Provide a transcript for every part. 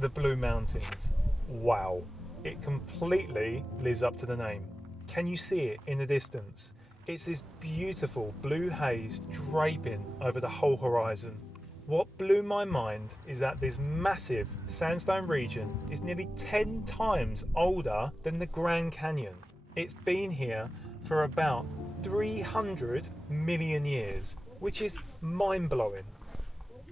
the Blue Mountains. Wow, it completely lives up to the name. Can you see it in the distance? It's this beautiful blue haze draping over the whole horizon. What blew my mind is that this massive sandstone region is nearly 10 times older than the Grand Canyon. It's been here for about 300 million years, which is mind-blowing.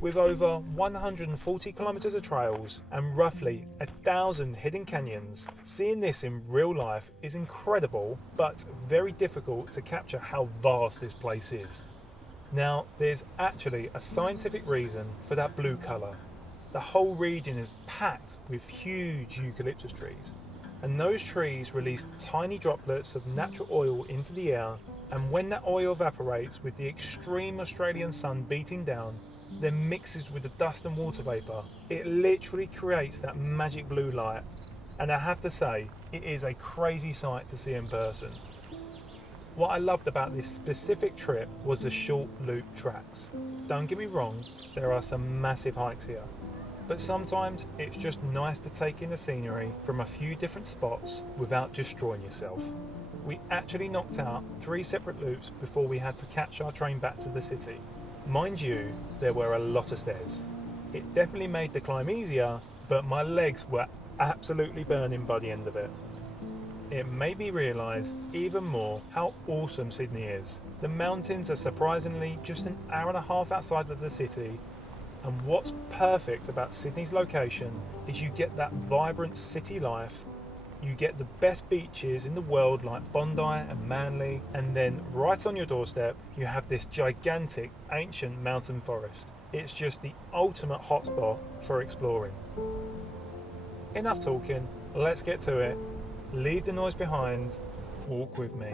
With over 140 kilometers of trails and roughly 1,000 hidden canyons, seeing this in real life is incredible, but very difficult to capture how vast this place is. Now, there's actually a scientific reason for that blue colour. The whole region is packed with huge eucalyptus trees, and those trees release tiny droplets of natural oil into the air, and when that oil evaporates with the extreme Australian sun beating down, then mixes with the dust and water vapour, it literally creates that magic blue light. And I have to say, it is a crazy sight to see in person. What I loved about this specific trip was the short loop tracks. Don't get me wrong, there are some massive hikes here, but sometimes it's just nice to take in the scenery from a few different spots without destroying yourself. We actually knocked out 3 separate loops before we had to catch our train back to the city. Mind you, there were a lot of stairs. It definitely made the climb easier, but my legs were absolutely burning by the end of it. It made me realise even more how awesome Sydney is. The mountains are surprisingly just an hour and a half outside of the city, and what's perfect about Sydney's location is you get that vibrant city life. You get the best beaches in the world like Bondi and Manly, and then right on your doorstep you have this gigantic ancient mountain forest. It's just the ultimate hotspot for exploring. Enough talking, let's get to it. Leave the noise behind, walk with me.